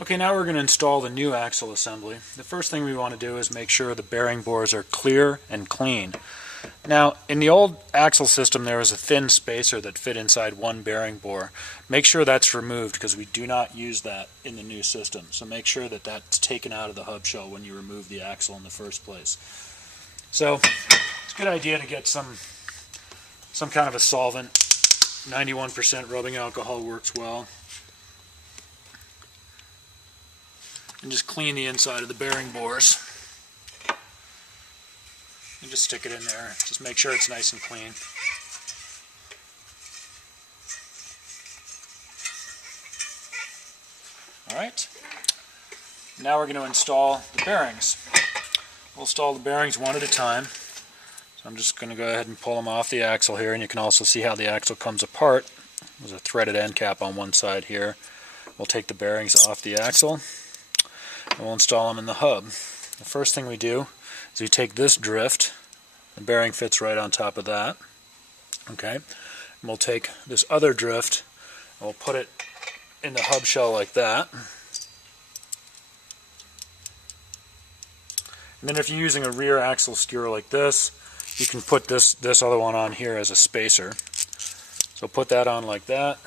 Okay, now we're going to install the new axle assembly. The first thing we want to do is make sure the bearing bores are clear and clean. Now, in the old axle system there was a thin spacer that fit inside one bearing bore. Make sure that's removed because we do not use that in the new system. So make sure that that's taken out of the hub shell when you remove the axle in the first place. So it's a good idea to get some kind of a solvent. 91% rubbing alcohol works well. And just clean the inside of the bearing bores. And just stick it in there. Just make sure it's nice and clean. Alright. Now we're going to install the bearings. We'll install the bearings one at a time. So I'm just going to go ahead and pull them off the axle here, and you can also see how the axle comes apart. There's a threaded end cap on one side here. We'll take the bearings off the axle and we'll install them in the hub. The first thing we do is we take this drift, the bearing fits right on top of that, okay, and we'll take this other drift and we'll put it in the hub shell like that. And then if you're using a rear axle skewer like this, you can put this other one on here as a spacer. So put that on like that.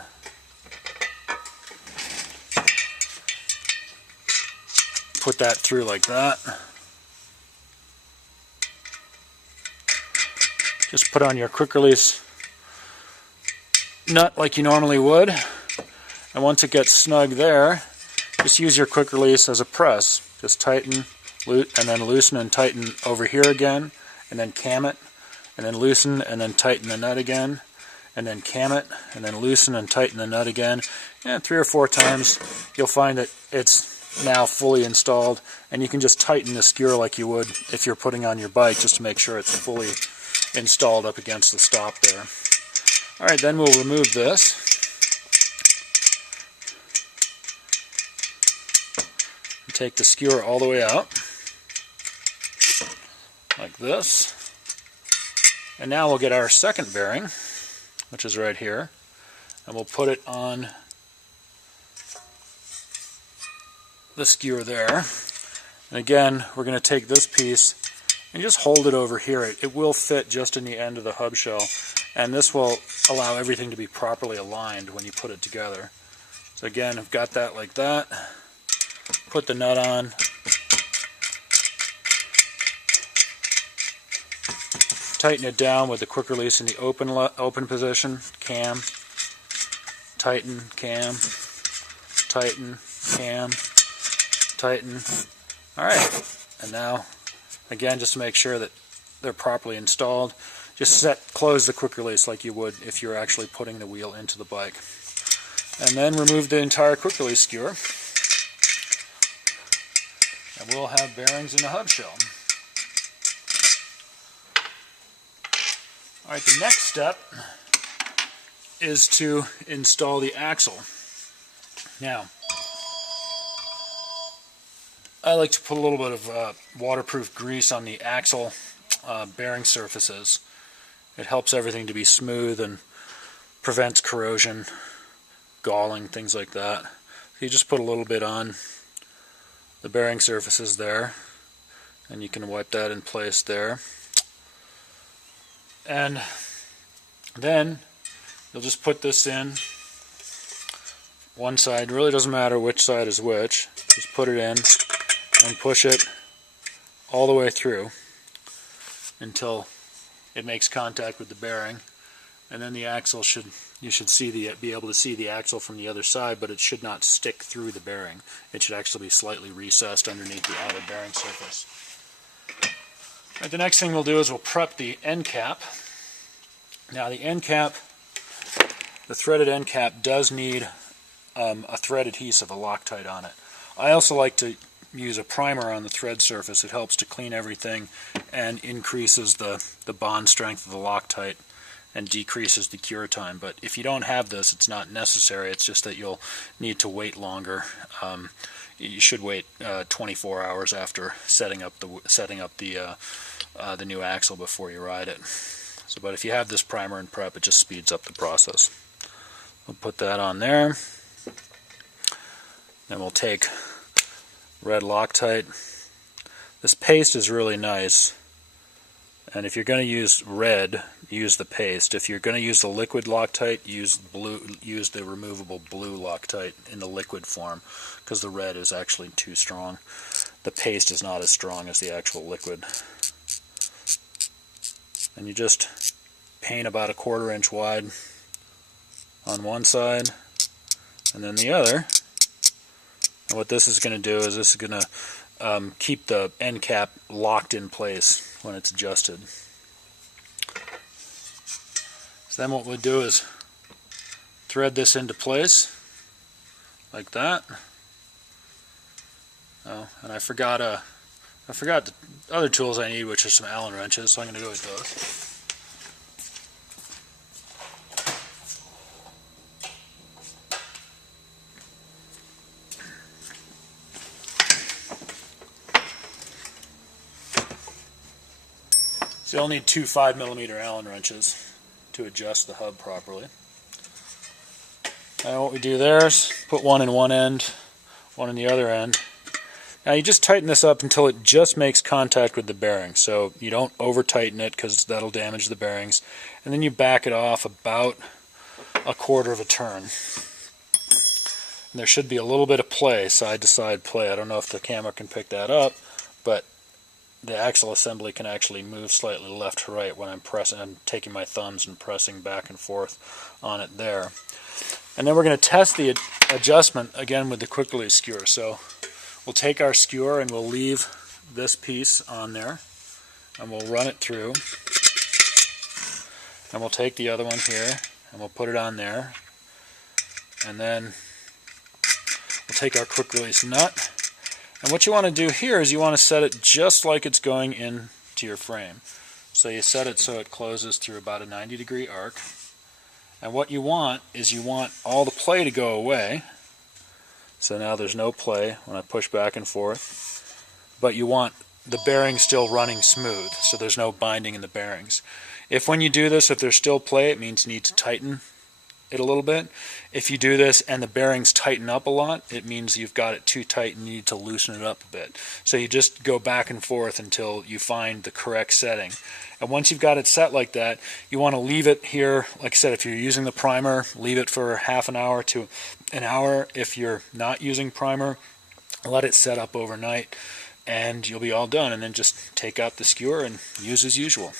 Put that through like that. Just put on your quick release nut like you normally would. And once it gets snug there, just use your quick release as a press. Just tighten, and then loosen and tighten over here again, and then cam it, and then loosen and then tighten the nut again, and then cam it, and then loosen and tighten the nut again. And 3 or 4 times you'll find that it's now fully installed, and you can just tighten the skewer like you would if you're putting on your bike, just to make sure it's fully installed up against the stop there. Alright, then we'll remove this. And take the skewer all the way out, like this. And now we'll get our second bearing, which is right here, and we'll put it on the skewer there. And again, we're going to take this piece and just hold it over here. It will fit just in the end of the hub shell, and this will allow everything to be properly aligned when you put it together. So again, I've got that like that. Put the nut on. Tighten it down with the quick release in the open position. Cam, tighten, cam, tighten, cam, tighten. Alright, and now again, just to make sure that they're properly installed, just close the quick release like you would if you're actually putting the wheel into the bike. And then remove the entire quick release skewer, and we'll have bearings in the hub shell. Alright, the next step is to install the axle. Now, I like to put a little bit of waterproof grease on the axle bearing surfaces. It helps everything to be smooth and prevents corrosion, galling, things like that. So you just put a little bit on the bearing surfaces there, and you can wipe that in place there. And then you'll just put this in one side. It really doesn't matter which side is which. Just put it in and push it all the way through until it makes contact with the bearing, and then the axle you should be able to see the axle from the other side, but it should not stick through the bearing. It should actually be slightly recessed underneath the outer bearing surface. Right, the next thing we'll do is we'll prep the end cap. Now the end cap, the threaded end cap does need a thread adhesive, a Loctite on it. I also like to use a primer on the thread surface. It helps to clean everything and increases the bond strength of the Loctite and decreases the cure time. But if you don't have this, it's not necessary. It's just that you'll need to wait longer. You should wait 24 hours after setting up the new axle before you ride it. So, but if you have this primer and prep, it just speeds up the process. We'll put that on there. Then we'll take red Loctite. This paste is really nice, and if you're going to use red, use the paste. If you're going to use the liquid Loctite, use the removable blue Loctite in the liquid form, because the red is actually too strong. The paste is not as strong as the actual liquid. And you just paint about a 1/4 inch wide on one side and then the other. And what this is going to do is this is going to keep the end cap locked in place when it's adjusted. So then what we'll do is thread this into place like that. Oh, and I forgot the other tools I need, which are some Allen wrenches, so I'm going to go with those. So you'll need two 5mm Allen wrenches to adjust the hub properly. And what we do there is put one in one end, one in the other end. Now you just tighten this up until it just makes contact with the bearing. So you don't over tighten it because that'll damage the bearings. And then you back it off about a 1/4 of a turn. And there should be a little bit of play, side to side play. I don't know if the camera can pick that up, but the axle assembly can actually move slightly left to right when I'm taking my thumbs and pressing back and forth on it there. And then we're going to test the adjustment again with the quick release skewer. So we'll take our skewer and we'll leave this piece on there and we'll run it through. And we'll take the other one here and we'll put it on there. And then we'll take our quick release nut. And what you want to do here is you want to set it just like it's going into your frame. So you set it so it closes through about a 90-degree arc. And what you want is you want all the play to go away. So now there's no play when I push back and forth. But you want the bearings still running smooth, so there's no binding in the bearings. If when you do this, if there's still play, it means you need to tighten it a little bit. If you do this and the bearings tighten up a lot, it means you've got it too tight and you need to loosen it up a bit. So you just go back and forth until you find the correct setting. And once you've got it set like that, you want to leave it here. Like I said, if you're using the primer, leave it for half an hour to an hour. If you're not using primer, let it set up overnight and you'll be all done. And then just take out the skewer and use as usual.